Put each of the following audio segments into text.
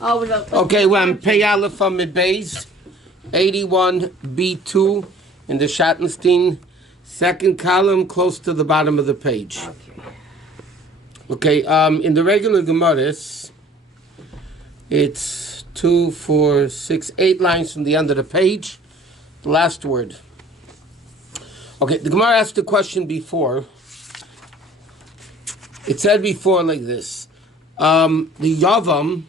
Okay, we're on Pei Aleph Amid Beis, 81B2 in the Schattenstein, second column, close to the bottom of the page. Okay, in the regular Gemaras, it's 2, 4, 6, 8 lines from the end of the page, the last word. Okay, the Gemara asked the question before. It said before like this. The Yavam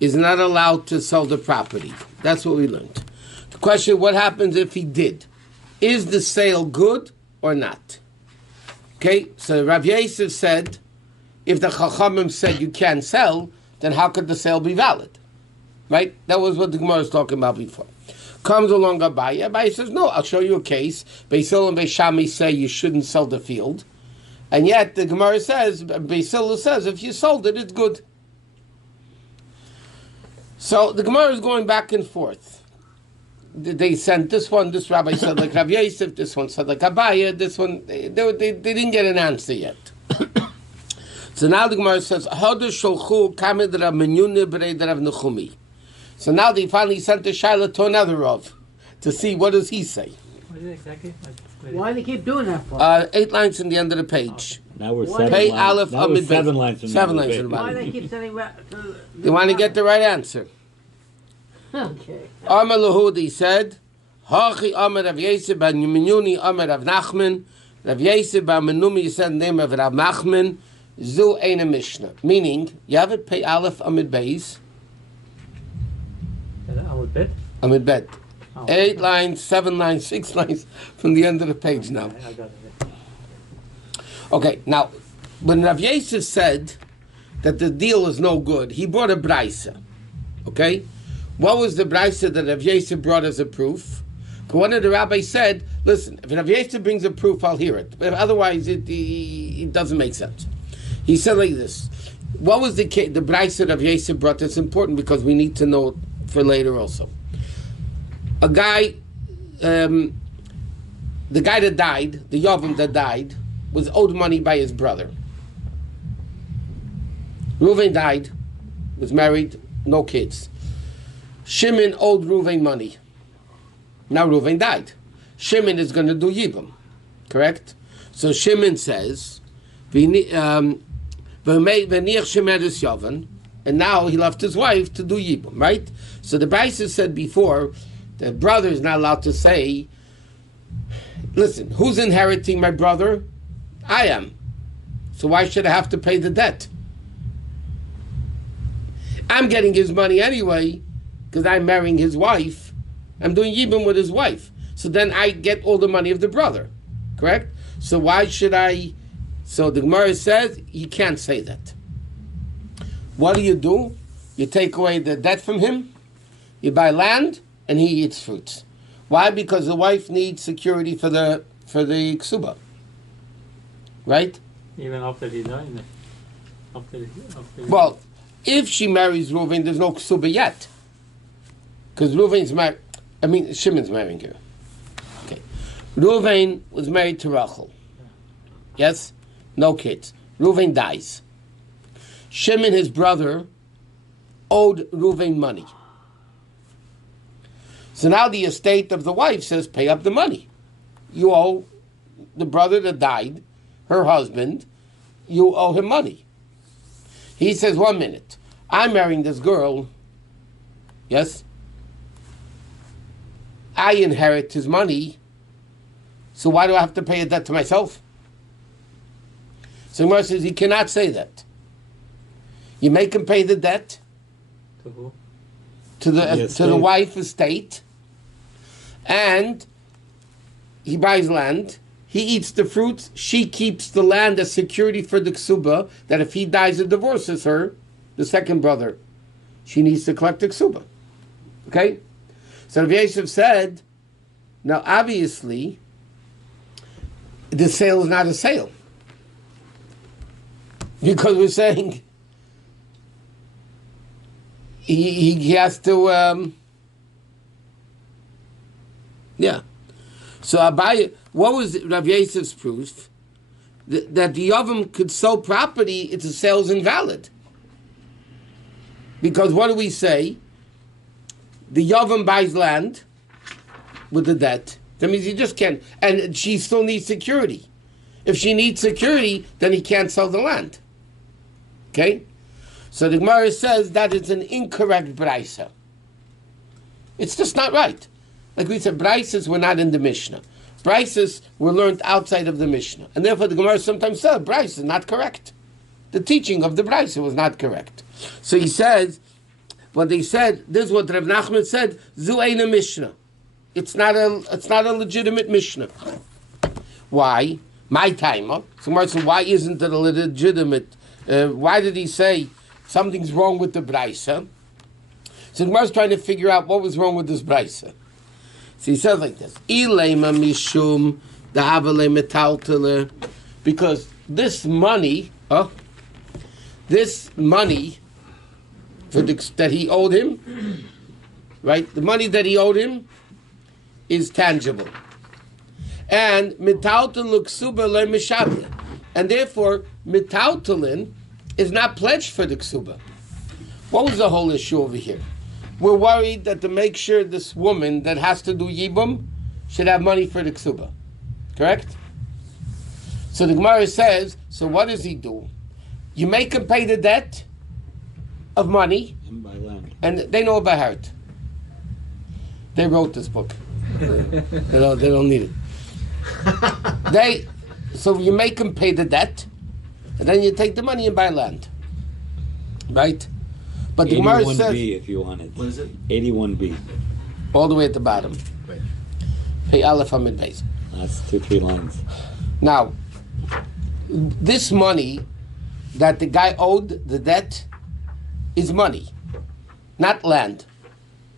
is not allowed to sell the property. That's what we learned. The question, what happens if he did? Is the sale good or not? Okay, so Rav Yosef said, if the Chachamim said you can't sell, then how could the sale be valid? Right? That was what the Gemara was talking about before. Comes along Rabbi. Rabbi says, no, I'll show you a case. Beis Hillel and Beis Shammai say you shouldn't sell the field. And yet the Gemara says, Beis Hillel says, if you sold it, it's good. So the Gemara is going back and forth. They sent this one, this rabbi said like Rav Yosef, this one said like Abaya, this one, they didn't get an answer yet. So now the Gemara says, so now they finally sent the Shaila to another Rav to see what does he say. What is it exactly? Why do they keep doing that for? 8 lines in the end of the page. Now we're Pei Aleph Amid Beis. 7 lines from the end of the page. Why do they keep sending back? They want to get the right answer. Okay. Amar Lahudi said, Hachi Amar Rav Yosef ben Minuni Amar Rav Nachman. Rav Yosef ben Minuni said the name of Rav Nachman. Zu Eina Mishnah. Meaning, you have it Pei Aleph Amid Beis. Amid Bet? Amid Bet. Oh. 8 lines, 7 lines, 6 lines from the end of the page now. I got it. Okay, now, when Rav Yosef said that the deal is no good, he brought a brisa. Okay? What was the brisa that Rav Yosef brought as a proof? One of the rabbis said, listen, if Rav Yosef brings a proof, I'll hear it. But otherwise, it doesn't make sense. He said like this. What was the brisa that Rav Yosef brought? That's important because we need to know it for later also. A guy, the guy that died, the Yavam that died, was owed money by his brother. Reuven died, was married, no kids. Shimon owed Reuven money. Now Reuven died. Shimon is going to do Yibam, correct? So Shimon says, and now he left his wife to do Yibam, right? So the Brisa said before, the brother is not allowed to say, listen, who's inheriting my brother? I am. So why should I have to pay the debt? I'm getting his money anyway, because I'm marrying his wife. I'm doing Yibam with his wife. So then I get all the money of the brother. Correct? So why should I? So the Gemara says, you can't say that. What do? You take away the debt from him, you buy land, and he eats fruits. Why? Because the wife needs security for the ksuba. Right? Even after he died? Well, if she marries Reuven, there's no ksuba yet. Because Reuven's married, Shimon's marrying her. Okay. Reuven was married to Rachel. Yes? No kids. Reuven dies. Shimon, his brother, owed Reuven money. So now the estate of the wife says, pay up the money. You owe the brother that died, her husband, you owe him money. He says, 1 minute, I'm marrying this girl, yes? I inherit his money, so why do I have to pay a debt to myself? So Gemara says, he cannot say that. You make him pay the debt. To who? To the wife estate, and he buys land, he eats the fruits, she keeps the land as security for the ksuba, that if he dies and divorces her, the second brother, she needs to collect the ksuba. Okay? So Rav Yosef said, now obviously, the sale is not a sale. Because we're saying he has to, So Abaye, what was Rav Yosef's proof? That the Yavam could sell property, it's a sale's invalid. Because what do we say? The Yavam buys land with the debt. That means he just can't. And she still needs security. If she needs security, then he can't sell the land. Okay? So the Gemara says that it's an incorrect brisa. It's just not right. Like we said, brises were not in the Mishnah. Brises were learned outside of the Mishnah. And therefore the Gemara sometimes said, bris is not correct. The teaching of the bris was not correct. So he says, when they said, this is what Rav Nachman said, zu ein Mishnah. It's not a legitimate Mishnah. Why? My timer. So Gemara said, why isn't it a legitimate? Why did he say something's wrong with the brisa? So Gemara is trying to figure out what was wrong with this brisa. So he says like this: Ilema mishum da'avale metaltele, because this money for that he owed him, right? The money that he owed him is tangible, and metaltel ksuba le mishable, and therefore metaltelin is not pledged for the ksuba. What was the whole issue over here? We're worried that to make sure this woman that has to do yibum should have money for the ksuba. Correct? So the Gemara says, so what does he do? You make him pay the debt of money, and buy land. And they know by heart. They wrote this book. they don't need it. So you make him pay the debt, and then you take the money and buy land. Right? But the Gemara says, 81B if you want it. What is it? 81B. all the way at the bottom. Right. Hey, Aleph Hamid Beis. That's 2-3 lines. Now, this money that the guy owed, the debt, is money, not land.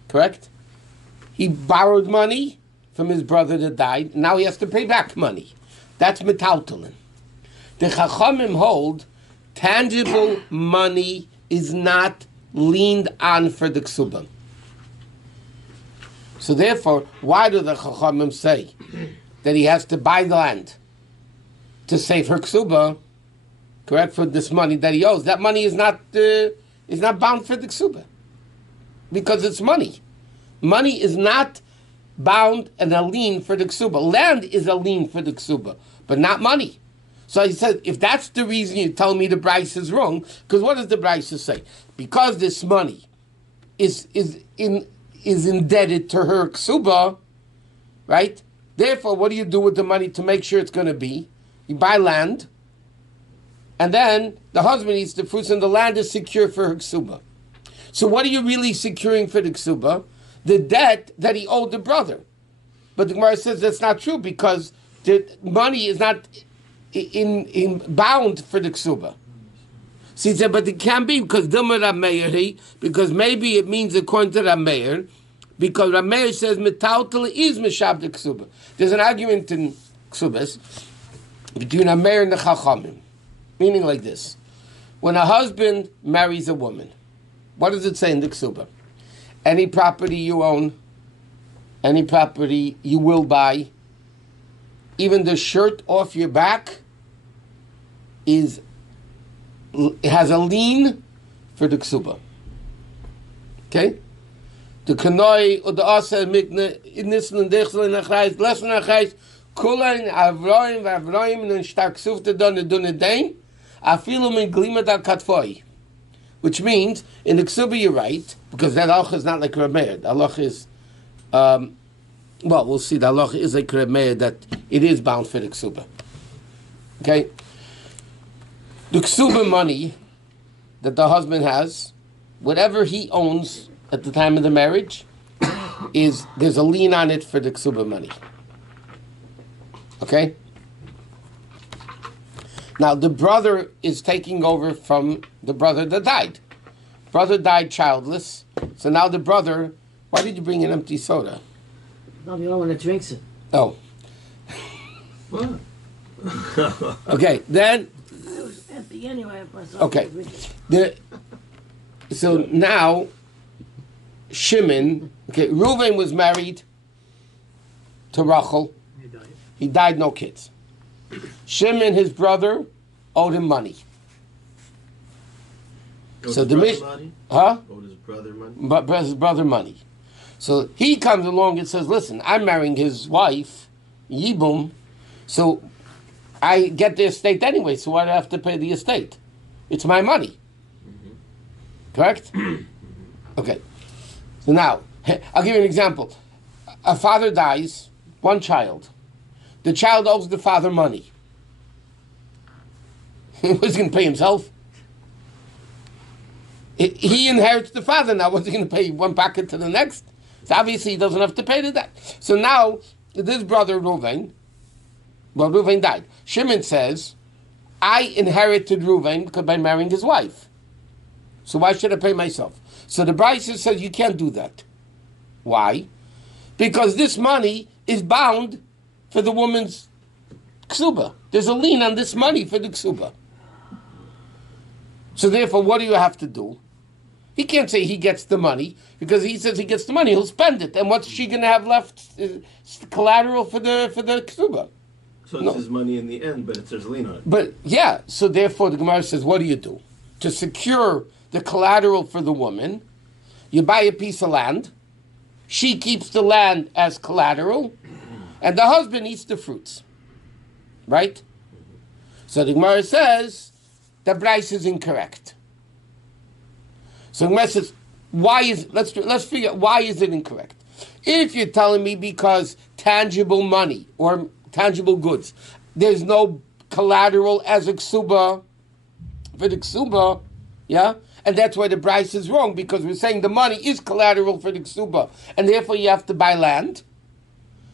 Correct? He borrowed money from his brother that died. Now he has to pay back money. That's metaltalin. The Chachamim hold tangible money is not leaned on for the ksuba. So therefore, why do the Chachamim say that he has to buy the land to save her ksuba? Correct, for this money that he owes. That money is not bound for the ksuba because it's money. Money is not bound and a lien for the ksuba. Land is a lien for the ksuba, but not money. So he said, if that's the reason you tell me the Bryce is wrong, because what does the Bryce say? Because this money is indebted to her ksuba, right? Therefore, what do you do with the money to make sure it's going to be? You buy land, and then the husband eats the fruits, and the land is secure for her ksuba. So what are you really securing for the ksuba? The debt that he owed the brother. But the Gemara says that's not true because the money is not in bound for the ksuba. So he said, but it can't be because Dilma Rameir, because maybe it means according to Rameir, because Rameir says metautel is mishab the ksuba. There's an argument in ksubas between Rameir and the Chachamim, meaning like this: when a husband marries a woman, what does it say in the ksuba? Any property you own, any property you will buy, even the shirt off your back has a lien for the ksuba. Okay? The kanoi or the asa mikne in this and dechsel in achrais lesson achrais kulen avroim vavroim nun stark sufte don dunne dein afilu min glimat al katfoi. Which means, in the ksuba you're right, because that halacha is not like Rameir. The halacha is, we'll see, the halacha is like Rameir, that it is bound for the ksuba. Okay? The ksuba money that the husband has, whatever he owns at the time of the marriage, there's a lien on it for the ksuba money. Okay? Now, the brother is taking over from the brother that died. Brother died childless. So now the brother, why did you bring an empty soda? No, the only one that drinks it. Oh. What? Okay, then, It was empty anyway. okay. So now, Shimon, okay, Reuven was married to Rachel. He died. He died, no kids. Shimon, his brother, owed him money. So the money? huh? Owed his brother money? But his brother money. So he comes along and says, listen, I'm marrying his wife, Yibum, so I get the estate anyway, so why do I have to pay the estate? It's my money. Correct? Okay. So now, I'll give you an example. A father dies, one child. The child owes the father money. Who's going to pay himself? He inherits the father now. What's he going to pay one packet to the next? So obviously he doesn't have to pay to that. So now, this brother Reuven, well, Reuven died. Shimon says, I inherited Reuven because by marrying his wife. So why should I pay myself? So the Brisa says you can't do that. Why? Because this money is bound for the woman's ksuba. There's a lien on this money for the ksuba. So therefore, what do you have to do? He can't say he gets the money, because he says he gets the money, he'll spend it. And what's she going to have left? Collateral for the ksuba. So it's his money in the end, but there's a lien on it. But yeah, so therefore the Gemara says, what do you do? To secure the collateral for the woman, you buy a piece of land, she keeps the land as collateral, and the husband eats the fruits. Right? So the Gemara says, the Bryce is incorrect. So the Gemara says, let's figure out why is it incorrect? If you're telling me because tangible money or tangible goods, there's no collateral as a ksuba for the ksuba, yeah? And that's why the Bryce is wrong, because we're saying the money is collateral for the ksuba, and therefore you have to buy land.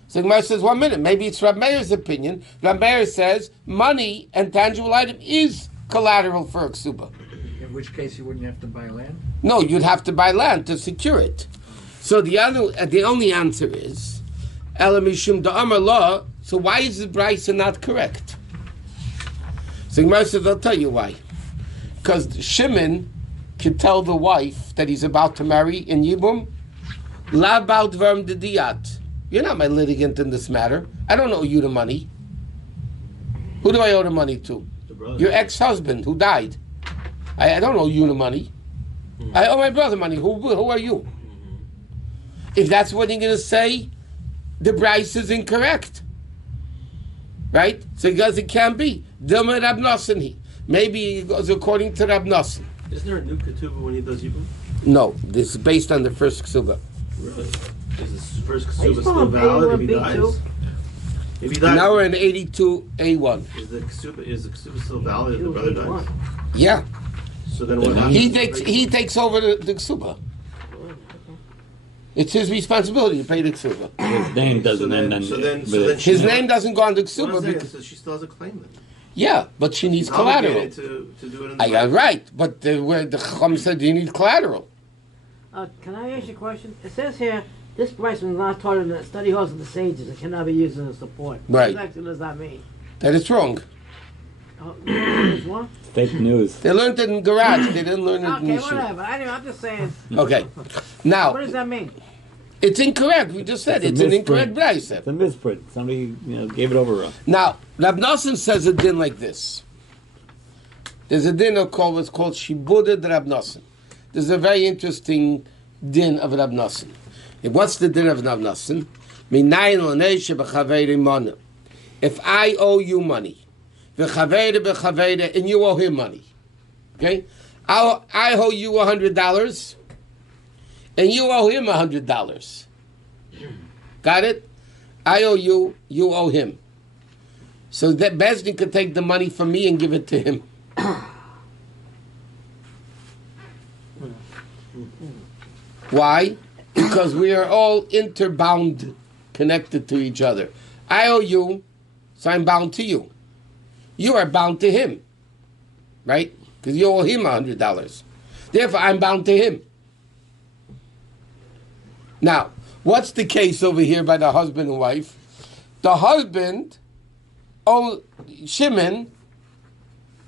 So the Gemara says, 1 minute, maybe it's Rabbi Meir's opinion. Rabbi Meir says money and tangible item is collateral for a ksuba. In which case you wouldn't have to buy land? No, you'd have to buy land to secure it. So the only answer is Ela Mishum Da'amar Law. So why is the Brisa not correct? So Gemara says, I'll tell you why. Because Shimon can tell the wife that he's about to marry in Yibum, La Baut Verm de Diat. You're not my litigant in this matter. I don't owe you the money. Who do I owe the money to? Your ex-husband who died. I don't owe you the money. I owe my brother money. Who are you? If that's what you're going to say, the Bryce is incorrect. Right? So because it can't be. Dilma Rab Nosson. Maybe it goes according to Rab Nosson. Isn't there a new ketubah when he does Yibum? No, this is based on the first ksuba. Really? Is this first Are you ketubah still still on valid if he B1, dies? B2? If he dies, Now we're in 82A1. is the ketubah still valid if the brother dies? Yeah. So then what happens? He takes over the ksuba. It's his responsibility to pay the ksuba. His name doesn't end on His name doesn't go on the One ksuba. second, Because, so she still has a claim then. yeah, but she needs She's collateral. obligated to do it in the Yeah, right. But where the Chacham said you need collateral. Can I ask you a question? It says here, this price was not taught in the study halls of the sages and cannot be used as a support. Right. What exactly does that mean? That is wrong. It's what? fake news. They learned it in garage. They didn't learn it in Okay, the shul. whatever. I'm just saying. Okay. Now, What does that mean? it's incorrect. We just said it's an incorrect Brisa. It's a misprint. Somebody gave it over wrong. Now, Rab Nosson says a din like this. There's a din what's called Shibuda de Rab Nosson. There's a very interesting din of Rab Nosson. What's the din of Rab Nosson? If I owe you money, and you owe him money, okay? I owe you $100, and you owe him $100. Got it? I owe you, you owe him. So that Bezdin could take the money from me and give it to him. Why? Because we are all interbound, connected to each other. I owe you, so I'm bound to you. You are bound to him, right? Because you owe him $100. Therefore, I'm bound to him. Now, what's the case over here by the husband and wife? The husband, Shimon,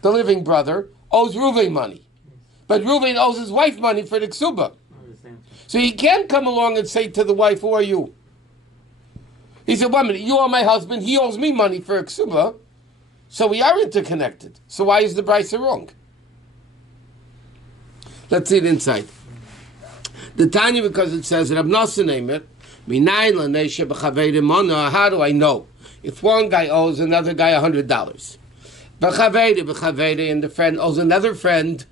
the living brother, owes Reuven money. But Reuven owes his wife money for the ksuba. So he can't come along and say to the wife, who are you? He said, 1 minute, you owe my husband, he owes me money for a ksuba. So we are interconnected. So why is the Brisa wrong? Let's see it inside. The Tanya, because it says Rab Nosson Eimer, Minayin Lanesha B'Chaveidim Mono. How do I know if one guy owes another guy $100? B'Chaveidim, and the friend owes another friend,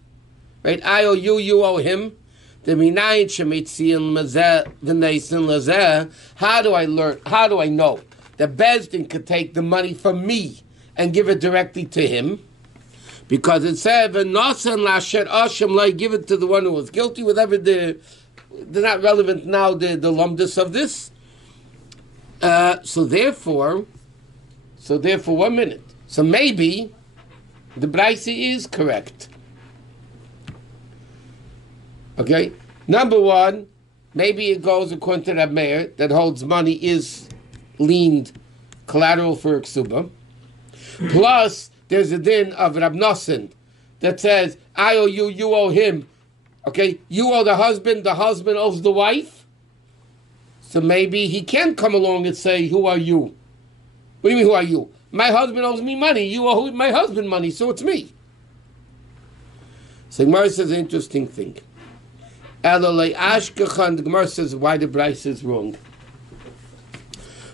right? I owe you, you owe him. The Minayin Shemitziin Lazeh V'Neisin Lazeh. How do I learn? How do I know that Bezdin could take the money from me and give it directly to him? Because it said, "V'nosan lasher Hashem lai," give it to the one who was guilty. Whatever they're not relevant now. The lumdus of this. So therefore, 1 minute. So maybe the Braisi is correct. Okay, number one, maybe it goes according to Rab Meir that holds money is leaned collateral for a ksuba. Plus, there's a din of Rab Nosson that says, I owe you, you owe him. Okay, you owe the husband owes the wife. So maybe he can come along and say, who are you? What do you mean, who are you? My husband owes me money. You owe my husband money, so it's me. So Gemara says an interesting thing. The Gemara says why the Bryce is wrong.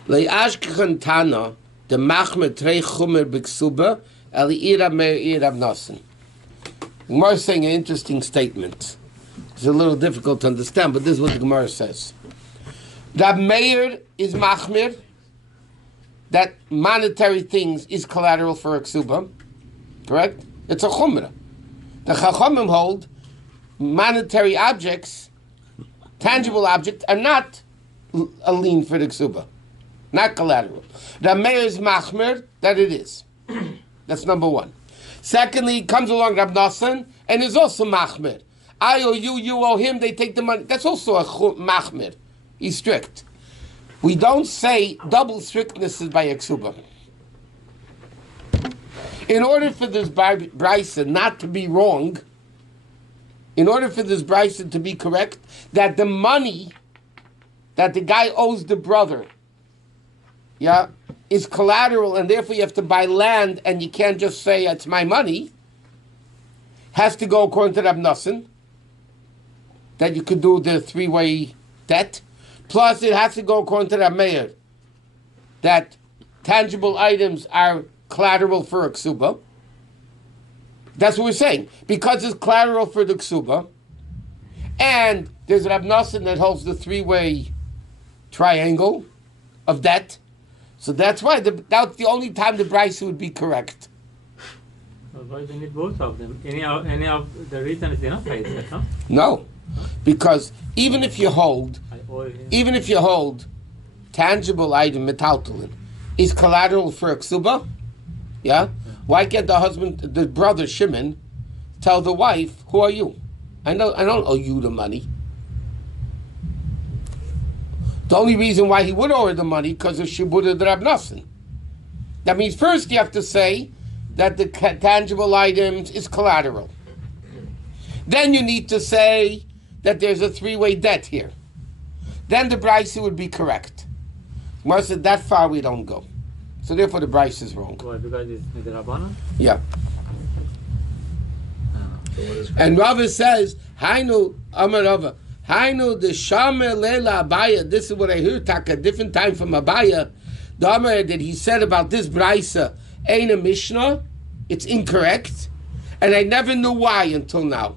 Le'ashkechan tana, the machmer trei chumer b'ksuba, eli'ira me'ir Rab Nosson. The Gemara is saying an interesting statement. It's a little difficult to understand, but this is what the Gemara says. Rab Meir is machmir, that monetary things is collateral for a ksuba, correct? It's a chumrah. The Chachamim hold monetary objects, tangible objects, are not a lien for the ksuba, not collateral. Rab Meir is machmir, that it is. That's number one. Secondly, comes along Rab Nosson, and is also machmir. I owe you, you owe him, they take the money. That's also a machmir. He's strict. We don't say double strictness is by a ksuba. In order for this brisa not to be wrong, in order for this brisa to be correct, that the money that the guy owes the brother, is collateral, and therefore you have to buy land, and you can't just say it's my money, has to go according to Rab Nosson, that you could do the three-way debt. Plus, it has to go according to Rab Meir, that tangible items are collateral for a ksuba. That's what we're saying. Because it's collateral for the ksuba, and there's Rab Nosson that holds the three-way triangle of debt. So that's why that's the only time the Bryce would be correct. Why do you need both of them? Any of the reason is enough, I said, no? No, because even if you hold tangible item metaltalin is collateral for a ksuba, why can't the brother Shimon tell the wife, who are you? I don't owe you the money. The only reason why he would owe her the money because of Shibud Rab Nosson. That means first you have to say that the tangible items is collateral. Then you need to say that there's a three-way debt here. Then the Bryce would be correct. Gemara said that far we don't go. So therefore the Bryce is wrong. Why? Because it's Midrabanan? Yeah. And Rava says, Hainu Amar Rava, Hainu the Shamer Leila Abaya. This is what I heard a different time from Abaya. The Amar that he said about this Brysa ain't a Mishnah. It's incorrect. And I never knew why until now.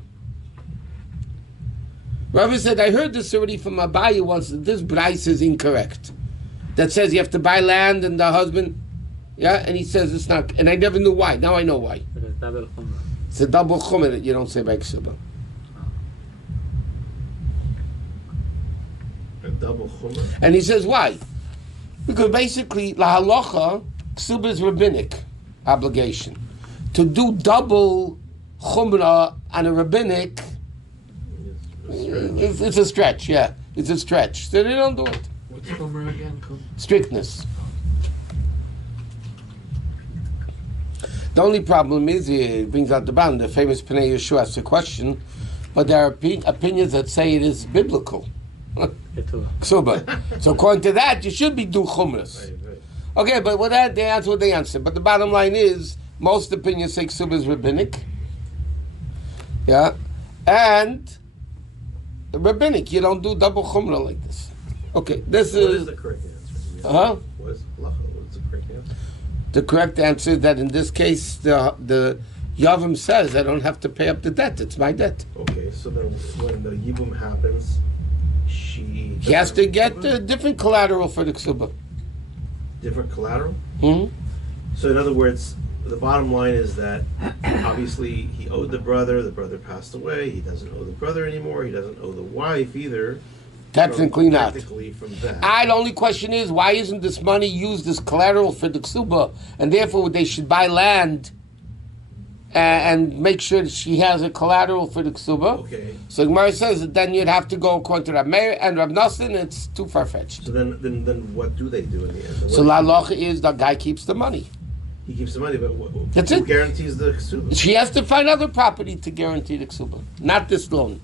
Rabbi said, I heard this already from Abaya once, that this Brysa is incorrect. That says you have to buy land and the husband, and he says it's not, and I never knew why. Now I know why. It's a double chumrah that you don't say by ksuba. A double chumrah? And he says, why? Because basically, la halacha, ksuba is rabbinic obligation. To do double chumrah on a rabbinic, it's a stretch, It's a stretch. So they don't do it. What's chumrah again? Strictness. The only problem is, it brings out the bottom, the famous Pnei Yeshua asks a question, but there are opinions that say it is biblical. Ksuba. So according to that, you should be do chumras. Okay, but with that, they answer what they answer. But the bottom line is, most opinions say ksuba is rabbinic. And the rabbinic, you don't do double chumrah like this. Okay, this What is the correct answer? Huh? What is halacha? What's the correct answer? The correct answer is that in this case, the Yavam says, I don't have to pay up the debt. It's my debt. Okay, so then when the yibum happens, He has to get different collateral for the ksuba. different collateral. Hmm? So in other words, the bottom line is that obviously he owed the brother passed away, he doesn't owe the brother anymore, he doesn't owe the wife either. Technically not. Technically from that. The only question is, why isn't this money used as collateral for the ksuba? And therefore they should buy land and make sure that she has a collateral for the ksuba. Okay. So Gemara says that then you'd have to go according to Rab Meir and Rab Nosson. It's too far-fetched. So then what do they do in the end? So la halacha is the guy keeps the money. He keeps the money, but That's who it. guarantees the ksuba? She has to find other property to guarantee the ksuba, not this loan.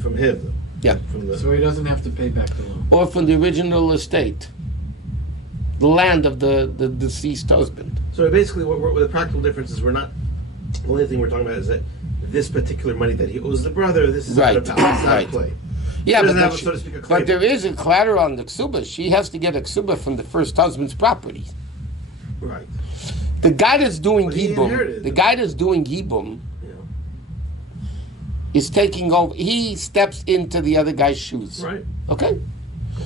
From him, though. Yeah. From the, So he doesn't have to pay back the loan. Or from the original estate, the land of the deceased husband. so basically, what the practical difference is, we're not. The only thing we're talking about is that this particular money that he owes the brother, this is Right, not about. It's not right. a play. Yeah, He but, doesn't have, she- so to speak, a claim. but there is a collateral on the ksuba. She has to get a ksuba from the first husband's property. Right. The guy that's doing But he yibum, inherited the it. guy that's doing yibum You know. is taking over. He steps into the other guy's shoes. Right. Okay.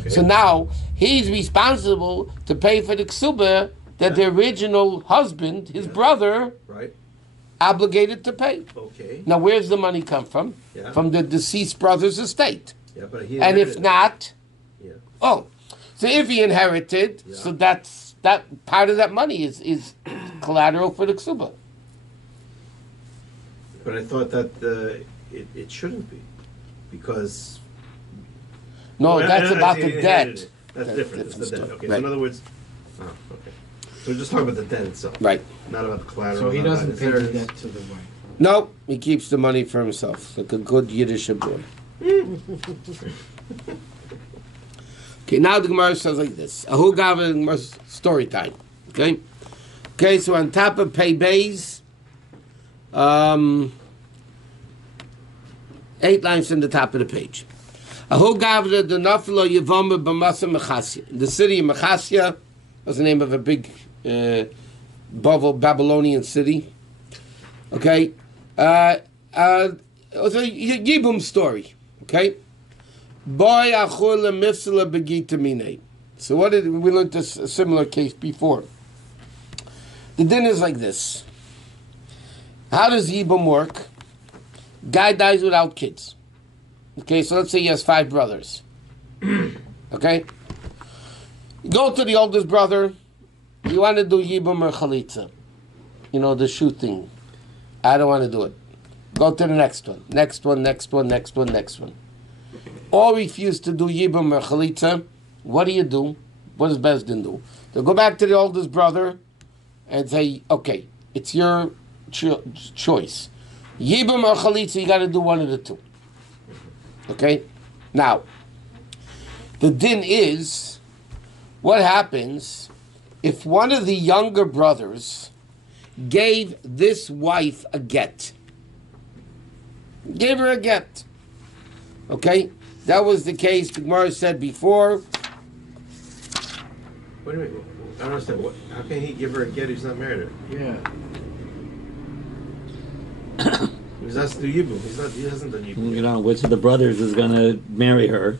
Okay. So now he's responsible to pay for the ksuba that the original husband, his brother, Right. obligated to pay. Okay. Now, where's the money come from? Yeah. From the deceased brother's estate. Yeah, but he. And if inherited it. not, Yeah. oh, so if he inherited, Yeah. so that part of that money is collateral for the ksuba. But I thought that it shouldn't be, because. No, Well, that's I about see the he inherited debt. it. That's That's different. It's the different debt. stuff. Okay. Right. So in other words, okay. So we're just talking about the debt itself, Right. not about the collateral. So he not about doesn't his pay the inheritance. debt to the wife. No, he keeps the money for himself, like a good Yiddish boy. Okay, now the Gemara says like this. Ahu Gava Gemara's story time. Okay? Okay, so on top of Pei Beis, 8 lines from the top of the page. Ahu Gavra the Naflo Yevoma B'Masa Mechasya. The city of Mechasya was the name of a big Babylonian city. Okay? It was a Yibum story. Okay? Boy achol mifsala begitamine. So what did we learned this a similar case before? The din is like this. How does Yibum work? Guy dies without kids. Okay, so let's say he has 5 brothers. Okay? You go to the oldest brother, you want to do Yibum or Chalitza. You know, the shoe thing. I don't want to do it. Go to the next one. Next one, next one, next one, next one. All refuse to do Yibum or Chalitza. What do? What does Bezdin do? They'll go back to the oldest brother and say, okay, it's your choice. Yibum or Chalitza, you got to do one of the two. Okay? Now, the din is, what happens if one of the younger brothers gave this wife a get? Gave her a get. Okay? That was the case the Gemara said before. Wait a minute. I don't understand. How can he give her a get if he's not married to her? Yeah. He's not to do Yibum. He hasn't done Yibum. You know, which of the brothers is going to marry her?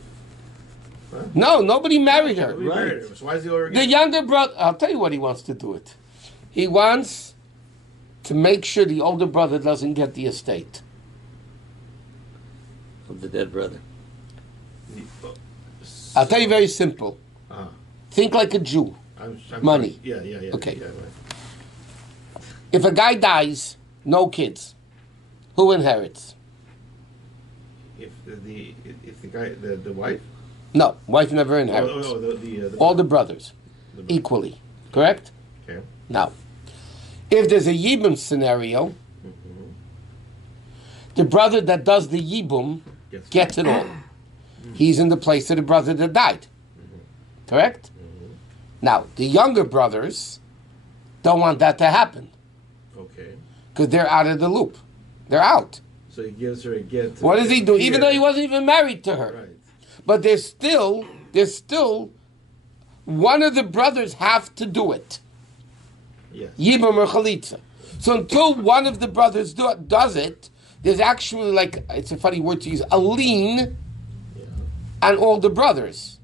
No, nobody married her. Nobody married her. So why is he over The younger brother, I'll tell you what he wants to do it. He wants to make sure the older brother doesn't get the estate. Of the dead brother. I'll tell you very simple. Ah. Think like a Jew. I'm Money. Yeah. Okay. Yeah, right. If a guy dies, no kids, who inherits? If the guy the wife. No, wife never inherits. All the brothers, the brother. equally. Correct? Okay. Now, if there's a Yibum scenario, the brother that does the Yibum gets it all. He's in the place of the brother that died. Correct? Now, the younger brothers don't want that to happen Okay. because they're out of the loop. They're out. So he gives her a get. What does he do? Even though he wasn't even married to her. Right. But there's still, one of the brothers have to do it. Yes. Yibam or Chalitza. So until one of the brothers does it, there's actually like, it's a funny word to use, a lien on all the brothers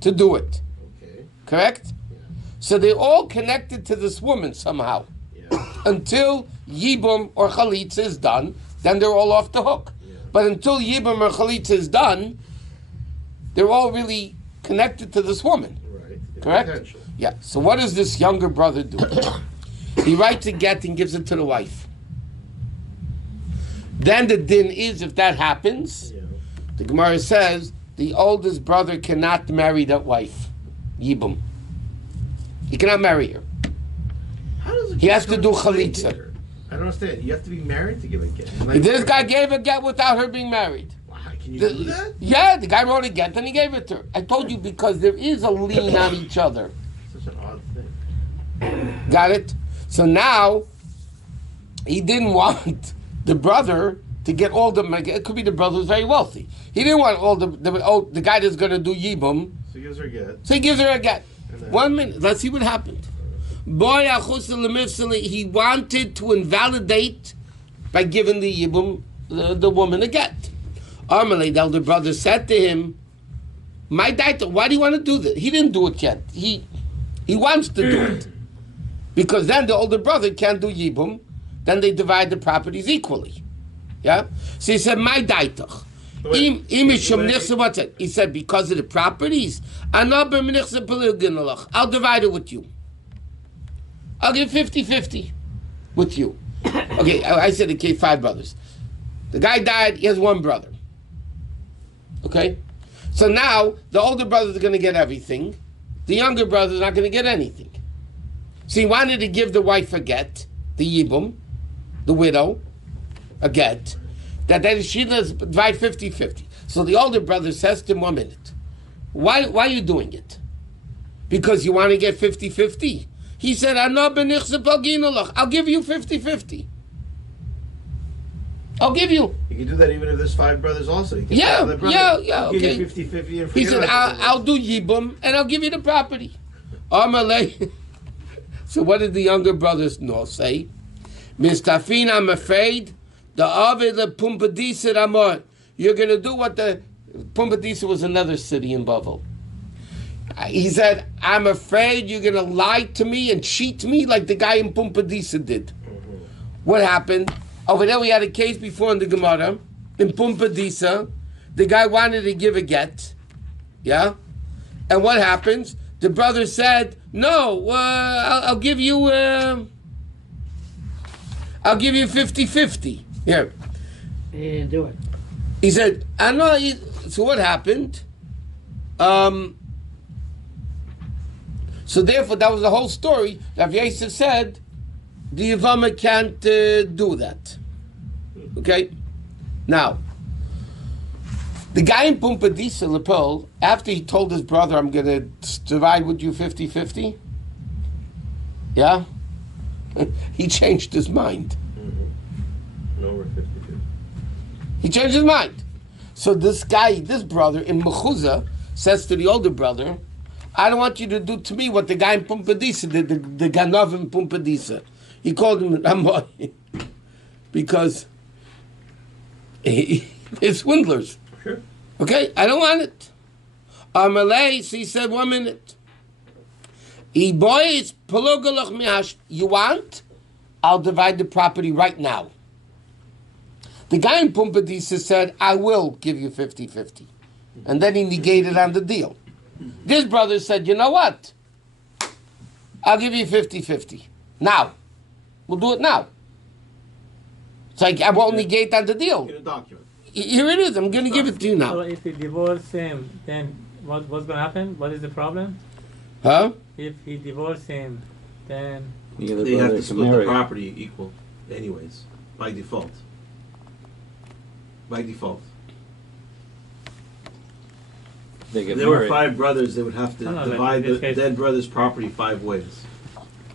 to do it. Okay. Correct? Yeah. So they're all connected to this woman somehow. Yeah. Until Yibam or Chalitza is done, then they're all off the hook. Yeah. But until Yibam or Chalitza is done, they're all really connected to this woman. Right. The Correct? potential. Yeah. So what does this younger brother do? He writes a get and gives it to the wife. Then the din is, if that happens, Yeah. the Gemara says, the oldest brother cannot marry that wife, Yibum. He cannot marry her. How does it He has to do become a chalitza. get? I don't understand. You have to be married to give a get. This guy gave a get without her being married. Wow, can you do that? Yeah, the guy wrote a get and he gave it to her. I told you because there is a lien on each other. Such an odd thing. Got it? So now, he didn't want the brother to get all the money. It could be the brother was very wealthy. He didn't want all the guy that's going to do Yibum. So he gives her a get. So he gives her a get. And then- 1 minute. Let's see what happened. Boy, he wanted to invalidate by giving the Yibum, the woman, a get. Armalei, the elder brother, said to him, "My daita, why do you want to do this?" He didn't do it yet. He wants to do it. Because then the older brother can't do Yibum. Then they divide the properties equally. Yeah? So he said, "My daitach." What's it? He said, because of the properties, I'll divide it with you. I'll give 50-50 with you. Okay, I said okay, 5 brothers. The guy died, he has 1 brother. Okay? So now, the older brother's going to get everything. The younger brother's not going to get anything. So he wanted to give the wife a get, the Yibum, the widow, a get, that she does divide 50-50. So the older brother says to him, 1 minute, why are you doing it? Because you want to get 50-50? He said, I'll give you 50-50. I'll give you. You can do that even if there's 5 brothers also. You can Yeah, tell the brother, yeah, give okay. you 50-50 and He forget said, about the I'll do Yibum and I'll give you the property. Amalei. So what did the younger brothers say? Mistafin, I'm afraid. The Avid the Pumpadisa Amor. You're going to do what the Pumpadisa was another city in Bavel. He said, I'm afraid you're going to lie to me and cheat me like the guy in Pumpadisa did. Mm-hmm. What happened? Over there we had a case before in the Gemara. In Pumpadisa, the guy wanted to give a get. Yeah? And what happens? The brother said, no, I'll give you 50-50. Here. He didn't do it. He said, I know. So what happened? So therefore, that was the whole story. Rabbi Yosef said, the Yavama can't do that. Okay? Now, the guy in Pumpadisa, Lepel, after he told his brother, I'm going to divide with you 50-50, yeah? He changed his mind. No, we're 50-50. He changed his mind. So this brother in Mechuzah says to the older brother, I don't want you to do to me what the guy in Pumpadisa did, the Ganov in Pumpadisa. He called him Ramoy because it's swindlers. Sure. Okay, I don't want it. Amalei, so he said, 1 minute. You want? I'll divide the property right now. The guy in Pumpadisa said, I will give you 50-50. And then he negated on the deal. This brother said, you know what? I'll give you 50-50. Now. We'll do it now. It's like, I won't negate on the deal. Get a document. Here it is. I'm going to give it to you So now. if he divorced him, then what's going to happen? What is the problem? Huh? If he divorced him, then The They have brother to can split the marry. property equal, anyways, by default. By default. They If get there were married. 5 brothers, they would have to No, no, divide in this the case- dead brother's property 5 ways.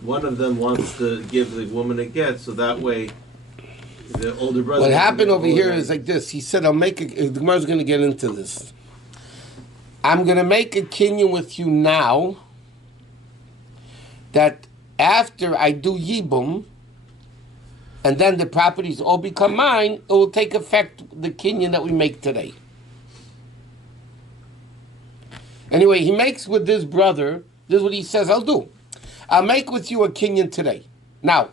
One of them wants to give the woman a get, so that way the older brother. What happened over here older. is like this. He said, I'll make a, the Gemara's going to get into this. I'm going to make a kinyan with you now that after I do Yibum, and then the properties all become mine, it will take effect, the kinyan that we make today. Anyway, he makes with this brother, this is what he says, I'll do. I'll make with you a kinyan today. Now,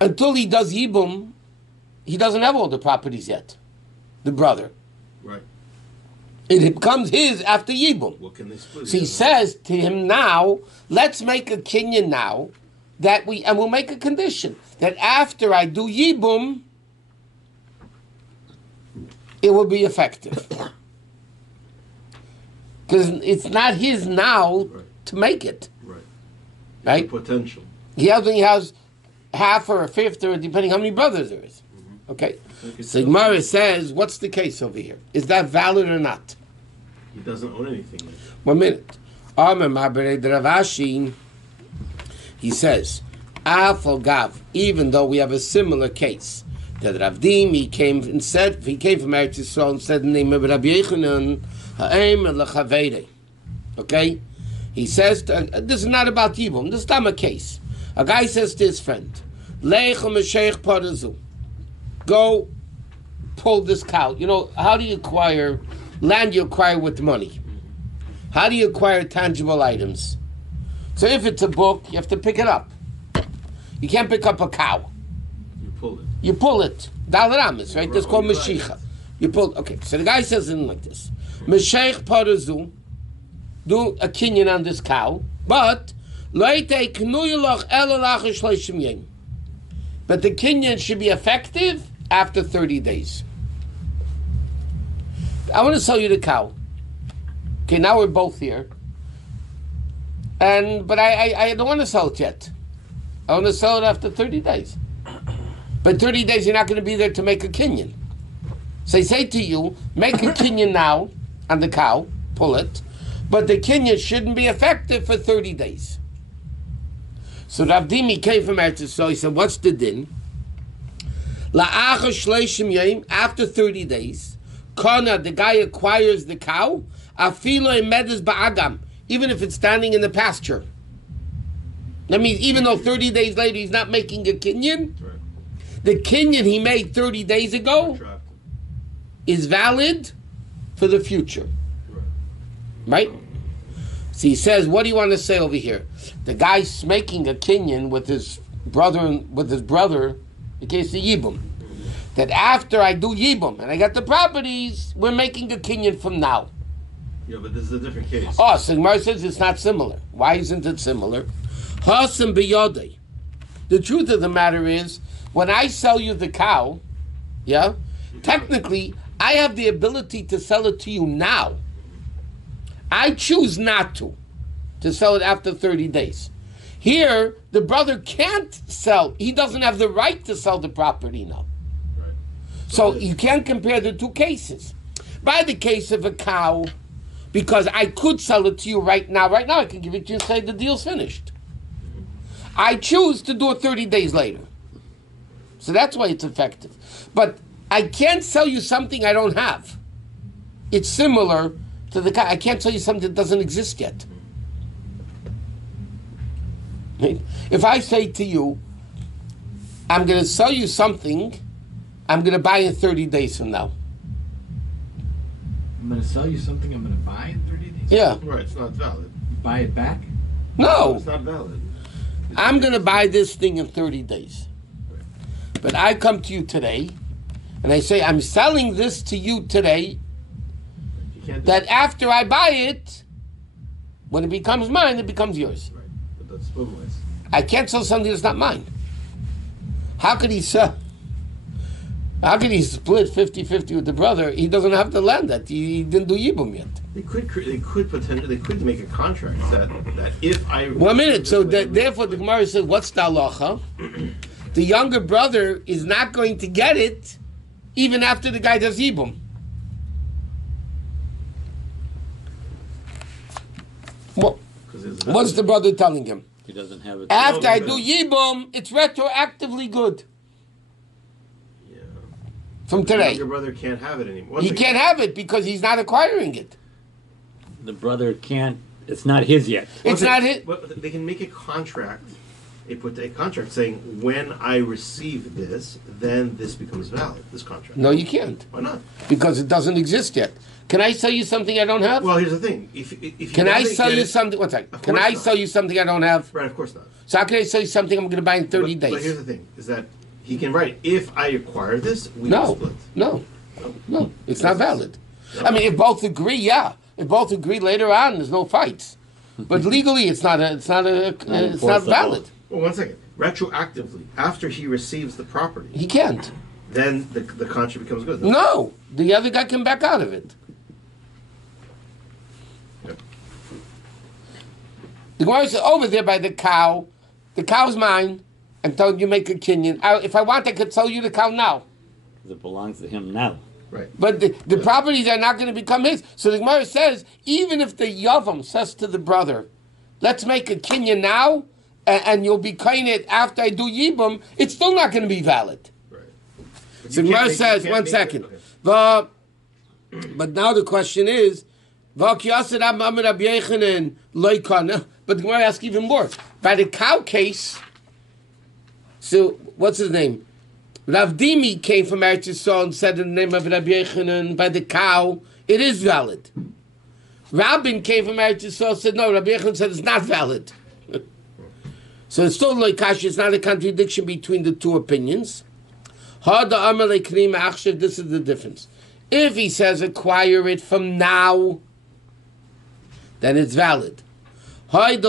until he does Yibum, he doesn't have all the properties yet, the brother. Right. It becomes his after Yibum. What can they split? So he says to him now, let's make a kinyan now, that and we'll make a condition, that after I do Yibum, it will be effective. Because it's not his now to make it. Right. Right? Potential. He only has half or a fifth, or depending how many brothers there is. Okay? So Gemara says, what's the case over here? Is that valid or not? He doesn't own anything. 1 minute. Ravashi, he says, Gav, even though we have a similar case, that Ravdim, he came from Eretz Yisrael and said the name of Rabbi Yechanan, Ha'em L'Chavere. Okay? He says, this is not about Yibum, this is not a case. A guy says to his friend, Lech M'Sheich Parazu, go pull this cow. You know, how do you acquire land? You acquire with money. How do you acquire tangible items? So if it's a book, you have to pick it up. You can't pick up a cow. You pull it. You pull it. Dalaramis, right? That's called Mashicha. You pull. Okay, so the guy says something like this: M'Sheich Parazu, do a kinyan on this cow, but but the kinyan should be effective after 30 days. I want to sell you the cow. Okay, now we're both here. But I don't want to sell it yet. I want to sell it after 30 days. But 30 days you're not going to be there to make a kinyan. So I say to you, make a kinyan now on the cow, pull it, but the kinyan shouldn't be effective for 30 days. So Rav Dimi came from Eretz Yisrael. He said, what's the din? After 30 days, Kana, the guy acquires the cow, even if it's standing in the pasture. That means even though 30 days later he's not making a kinyan, the kinyan he made 30 days ago is valid for the future. Right? So he says, what do you want to say over here? The guy's making a kinyan with his brother, in case of Yibum. That after I do Yibum and I got the properties, we're making a kinyan from now. Yeah, but this is a different case. Oh, so Gemara says it's not similar. Why isn't it similar? Hasam biyodei. The truth of the matter is, when I sell you the cow, yeah, technically I have the ability to sell it to you now. I choose not to sell it after 30 days. Here, the brother can't sell. He doesn't have the right to sell the property now. Right. So you can't compare the two cases. By the case of a cow, because I could sell it to you right now I can give it to you and say the deal's finished. I choose to do it 30 days later. So that's why it's effective. But I can't sell you something I don't have. It's similar to the cow. I can't sell you something that doesn't exist yet. If I say to you, I'm going to sell you something, I'm going to buy in 30 days from now. I'm going to sell you something I'm going to buy in 30 days? Yeah. Right, it's not valid. Buy it back? No. It's not valid. I'm going to buy this thing in 30 days. But I come to you today, and I say, I'm selling this to you today, You can't do that after I buy it, when it becomes mine, it becomes yours. Right, but that's equivalence. I can't sell something that's not mine. How could he sell? How could he split 50-50 with the brother? He doesn't have the land that he didn't do Yibum yet. They could make a contract that if I 1 minute. So therefore, the Gemara says, "What's the halacha?" The younger brother is not going to get it, even after the guy does Yibum. What's the brother telling him? He doesn't have it. After I do Yibum, it's retroactively good. Yeah. from The today. younger brother can't have it anymore. He can't have it because he's not acquiring it. The brother can't. It's not his yet. It's not his. But they can make a contract. They put a contract saying, when I receive this, then this becomes valid. This contract. No, you can't Why not? because it doesn't exist yet. Can I sell you something I don't have? Well, here's the thing. If Can I doesn't sell get you it- something? One second. Of Can course I not. sell you something I don't have? Right, of course not. So how can I sell you something I'm going to buy in 30 But days? here's the thing: is that he can write, if I acquire this, we will No, split. no, it's not valid. I mean, if both agree, yeah. If both agree later on, there's no fights. But legally, it's not enforceable. valid. Well, one second. Retroactively, after he receives the property, He can't. then the contract becomes good. No, the other guy can back out of it. Yep. The Gemara says over there by the cow. The cow's mine. Until you make a kinyan. If I want, I could sell you the cow now. It belongs to him now. Right. But the properties are not going to become his. So the Gemara says, even if the Yavam says to the brother, let's make a kinyan now, and you'll be it after I do Yibum, it's still not going to be valid. Right. So the Gemara says, one second. But now the question is, but the Gemara asks even more. By the cow case, so what's his name? Rav Dimi came from Eretz Yisrael and said in the name of Rabbi Yechanan, by the cow, it is valid. Rabin came from Eretz Yisrael and said, no, Rabbi Yechanan said it's not valid. So it's still like Kashi, it's not a contradiction between the two opinions. This is the difference. If he says acquire it from now, then it's valid. If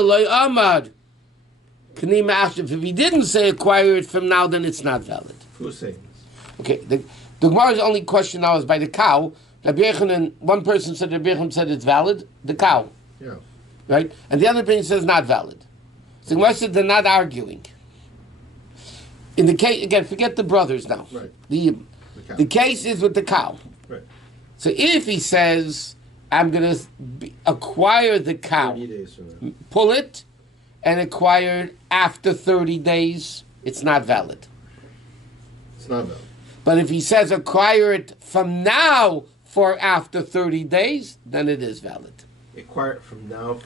he didn't say acquire it from now, then it's not valid. Who's saying this? Okay, the Gemara's only question now is by the cow. Rabbi Yechanan, one person said Rabbi Yechanan said it's valid, the cow, Yeah. right? And the other opinion says not valid. So the Gemara said they're not arguing. In the case, again, forget the brothers now. Right. The cow. case is with the cow. Right. So if he says, I'm going to acquire the cow, 30 days from now. pull it, and acquire it after 30 days, it's not valid. It's not valid. But if he says acquire it from now for after 30 days, then it is valid. Acquire it from now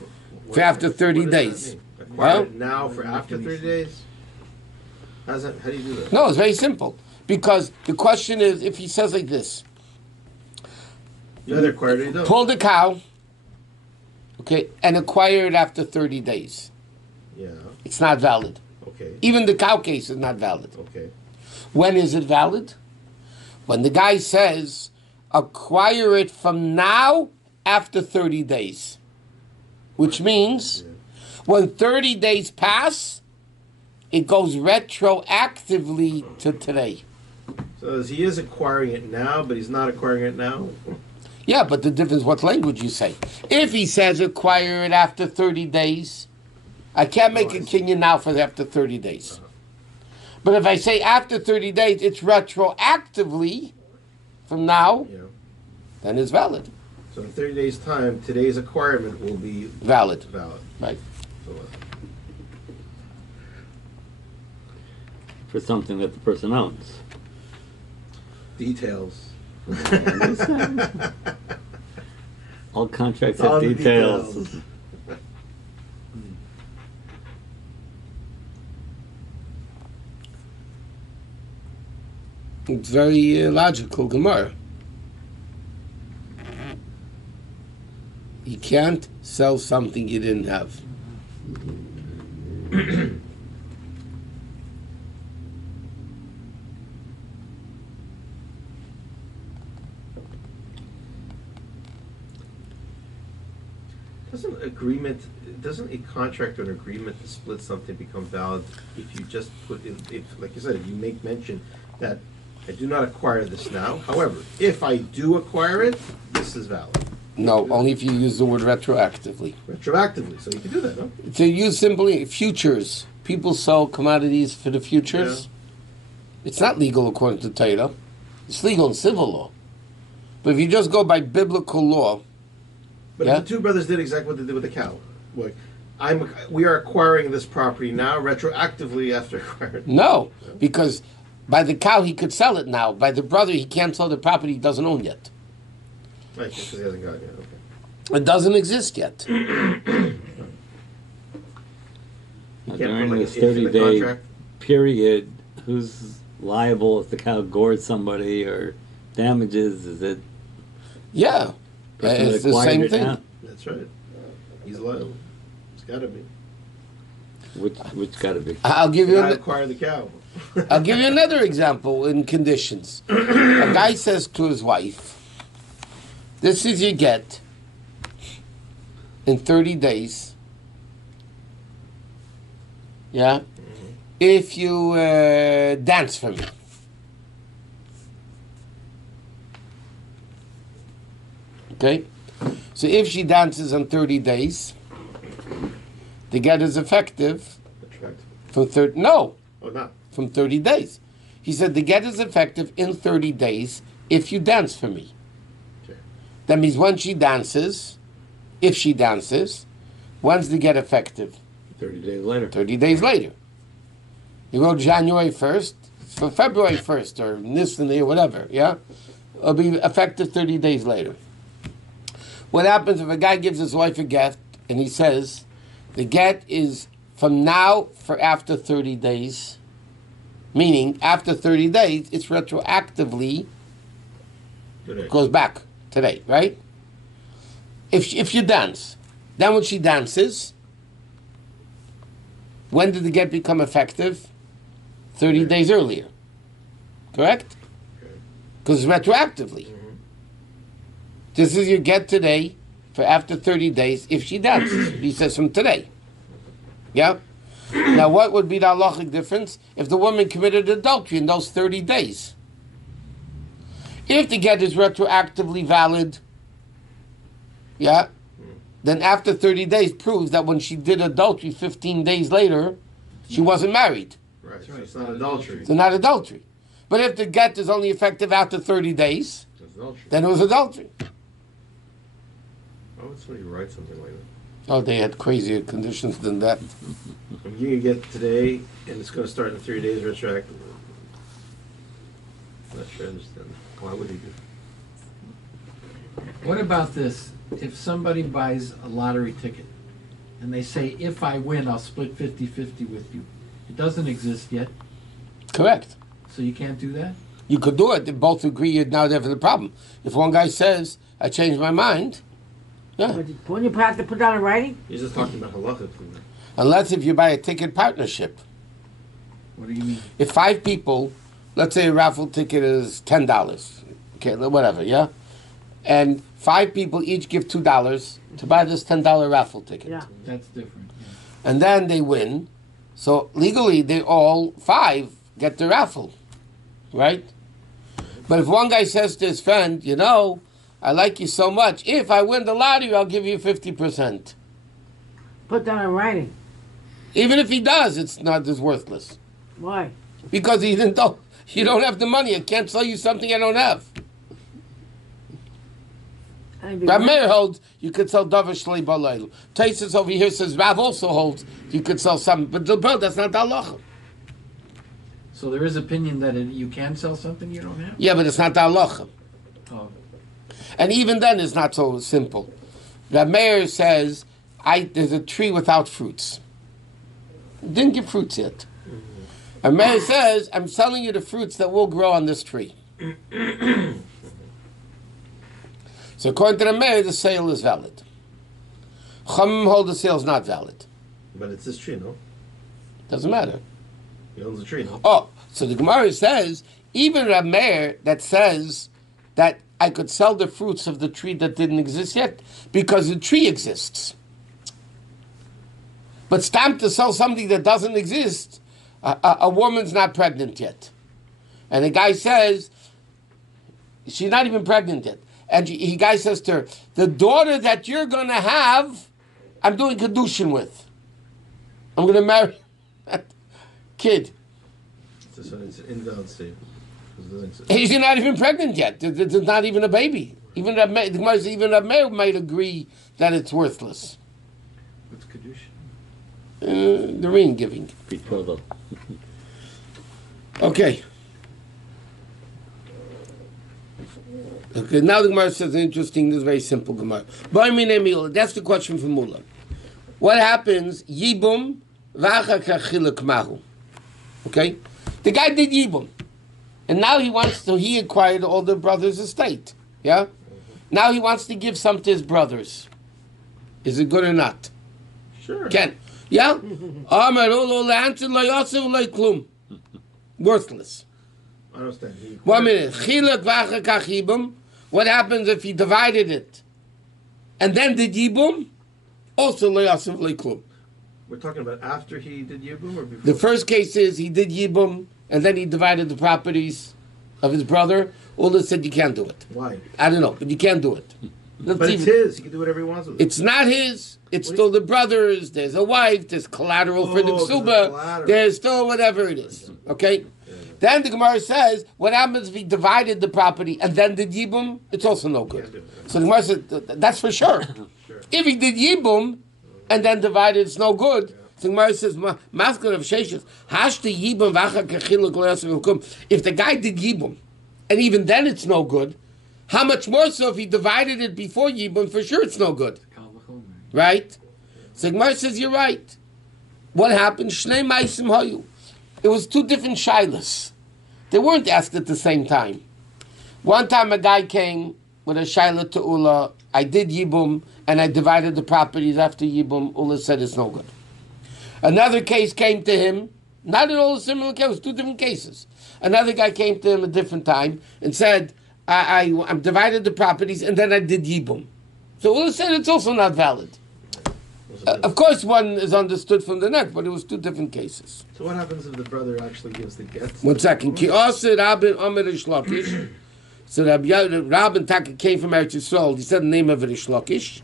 For after 30 what does that days. mean? Acquire Well- it now for after 30 days? How do you do that? No, it's very simple. Because the question is, if he says like this, You either acquire it or you don't. pull the cow, okay, and acquire it after 30 days, Yeah. it's not valid. Okay. Even the cow case is not valid. Okay. When is it valid? When the guy says, acquire it from now after 30 days. Which means, when 30 days pass, it goes retroactively to today. So he is acquiring it now, but he's not acquiring it now? Yeah, but the difference what language you say. If he says acquire it after 30 days, I can't make a kinyan now for after 30 days. But if I say after 30 days, it's retroactively from now, Yeah. then it's valid. So in 30 days' time, today's acquirement will be Valid. valid. Right. So, For something that the person owns. details. All contracts All have the details. It's very logical, Gemara. You can't sell something you didn't have. Doesn't a contract or an agreement to split something become valid if you just put in, if, like you said, if you make mention that I do not acquire this now. However, if I do acquire it, this is valid. No, only if you use the word retroactively. Retroactively, so you can do that, no? To use simply futures, people sell commodities for the futures. It's not legal according to Torah. It's legal in civil law. But if you just go by biblical law, But Yeah. the two brothers did exactly what they did with the cow. Like, we are acquiring this property now retroactively after acquiring. no, because By the cow, he could sell it now. By the brother, he can't sell the property he doesn't own yet. Right, because he hasn't got it yet. Okay. It doesn't exist yet. You can't During put like this an if in the 30-day contract. period, who's liable if the cow gored somebody or damages? Is it Yeah. person that It's the acquired same it thing. now? That's right. He's liable. It's got to be. Which got to be? I'll give The you guy an, acquired the cow. I'll give you another example in conditions. A guy says to his wife, "This is your get in 30 days. Yeah, if you dance for me." Okay, so if she dances on 30 days, the get is effective Attractive. from 30. No. Oh, not. From 30 days. He said the get is effective in 30 days if you dance for me. Okay. That means when she dances, if she dances, when's the get effective? 30 days later. 30 days later. You go January 1st, for February 1st, or this and or whatever, yeah? It'll be effective 30 days later. What happens if a guy gives his wife a gift and he says, the get is from now for after 30 days, meaning after 30 days, it's retroactively, Today. goes back today, right? If you dance, then when she dances, when did the get become effective? 30 Okay. days earlier. Correct? Okay. Because retroactively. This is your get today for after 30 days if she dances. He says from today. Yeah? Now, what would be the halachic difference if the woman committed adultery in those 30 days? If the get is retroactively valid, yeah, then after 30 days proves that when she did adultery 15 days later, she wasn't married. Right. So it's not adultery. It's not adultery. But if the get is only effective after 30 days, It's adultery. then it was adultery. Oh, it's when you write something like that. Oh, they had crazier conditions than that. I'm getting a get today, and it's going to start in 3 days retroactively. I'm not sure I understand. Why would he do? What about this? If somebody buys a lottery ticket and they say, if I win, I'll split 50-50 with you. It doesn't exist yet, Correct. so you can't do that? You could do it. They both agree you're now there for the problem. If one guy says, I changed my mind, yeah. But wouldn't you have to put down in writing? He's just talking about halacha from there. Unless if you buy a ticket partnership. What do you mean? If 5 people, let's say a raffle ticket is $10. Okay, whatever, yeah? And 5 people each give $2 to buy this $10 raffle ticket. Yeah. That's different. Yeah. And then they win. So legally, they all 5 get the raffle, right? But if one guy says to his friend, you know, I like you so much. If I win the lottery, I'll give you 50%. Put down in writing. Even if he does, it's not as worthless. Why? Because he didn't know. You don't have the money. I can't sell you something I don't have. I think Rav Meir holds you could sell Davar Shlei Balayl. Taisus over here says Rav also holds you could sell some, but that's not the halacha. So there is opinion that you can sell something you don't have? Yeah, but it's not the halacha. Oh, And even then, it's not so simple. Rav Meir says, there's a tree without fruits. It didn't give fruits yet. Rav Meir says, I'm selling you the fruits that will grow on this tree. So according to Rav Meir, the sale is valid. Chachamim hold the sale is not valid. But it's this tree, no? Doesn't matter. He owns the tree, no? Oh, so the Gemara says, even Rav Meir that says that I could sell the fruits of the tree that didn't exist yet, because the tree exists. But stamp to sell something that doesn't exist, a woman's not pregnant yet. And the guy says, she's not even pregnant yet. And the guy says to her, the daughter that you're going to have, I'm doing Kedushin with. I'm going to marry that kid. It's an invalid state. She's not even pregnant yet. There's not even a baby. Even Rav Meir might agree that it's worthless. what's Kedusha? The ring giving. Betrothal. Okay. Okay, now the Gemara says interesting, this is very simple Gemara. That's the question from Mullah. What happens, Yibum, Vacha Kachiluk Mahu. Okay? The guy did Yibum. And now he acquired all the brothers' estate. Yeah? Now he wants to give some to his brothers. Is it good or not? Sure. Ken. Yeah? Worthless. I understand. 1 minute. Chiluk Vacha Kachibum. What happens if he divided it and then did Yibum? Also lo yasef lo klum. We're talking about after he did Yibum or before? The first case is he did Yibum and then he divided the properties of his brother. Ullah said you can't do it. Why? I don't know, but you can't do it. But it's his. He can do whatever he wants with it. It's not his. It's still the brother's. There's a wife. There's collateral for the ksuba. There's still whatever it is. Okay? Then the Gemara says, what happens if he divided the property and then did Yibum? It's also no good. So the Gemara says, that's for sure. If he did Yibum and then divided, it's no good. So the Gemara says, Maskan of Sheshes, Hashta Yibum Vacha Kachiluk Lo Yasef Hukum. If the guy did Yibum and even then it's no good, how much more so if he divided it before Yibum? For sure it's no good. Right? So the Gemara says, you're right. What happened? Shnei Maisim Hayu. It was two different shilas. They weren't asked at the same time. One time a guy came with a shaila to Ula. I did Yibum and I divided the properties after Yibum. Ula said it's no good. Another case came to him, not at all a similar case, two different cases. Another guy came to him a different time and said, I divided the properties and then I did Yibum. So Ula said it's also not valid. Of course, one is understood from the next, but it was two different cases. So what happens if the brother actually gives the get? 1 second. Ki also Rabin Omer Rish Lakish. So Rabin Taka came from Eretz Yisrael. He said the name of Rish Lakish.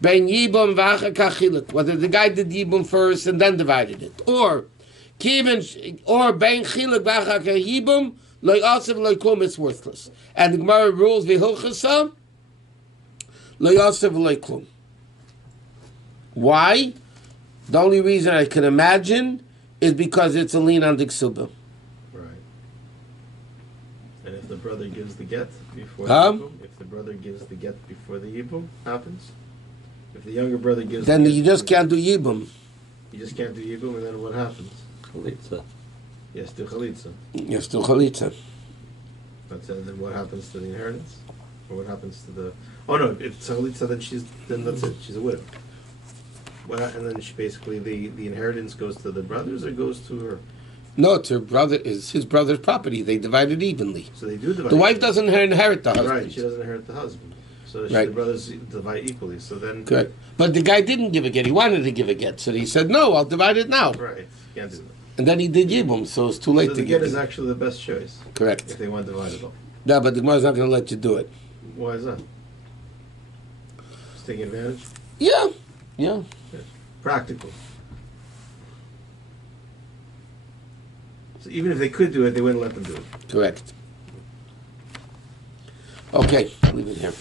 Ben Yibum Vacha Kachiluk. Whether the guy did Yibum first and then divided it, or Ben Chiluk Vacha Kachibum Lo Yosef Lo Klum. It's worthless. And the Gemara rules V'Hilchasa Lo Yosef Lo Klum. Why? The only reason I can imagine is because it's a lien on the ksuba. Right. And if the brother gives the get before the Yibum, if the brother gives the get before the Yibum happens, if the younger brother gives then the you just can't do Yibum. You just can't do Yibum, and then what happens? Chalitza. Yes, to Chalitza. Yes, to Chalitza. That's it. And then what happens to the inheritance? Or what happens to the... Oh no, if it's Chalitza, then that's it. She's a widow. And then she basically, the inheritance goes to the brothers or goes to her? No, it's her brother. Is his brother's property. They divide it evenly. So they do divide. The wife doesn't inherit the husband. Right, she doesn't inherit the husband. So the brothers divide equally. So then. Correct. But the guy didn't give a get. He wanted to give a get, so he said, "No, I'll divide it now." Right. Can't do that. And then he did Yibum, so it's too late to the give get is actually the best choice. Correct. If they want to divide it all. No, but the Gemara's not going to let you do it. Why is that? Just taking advantage. Yeah. Practical. So even if they could do it, they wouldn't let them do it. Correct. Okay, leave it here.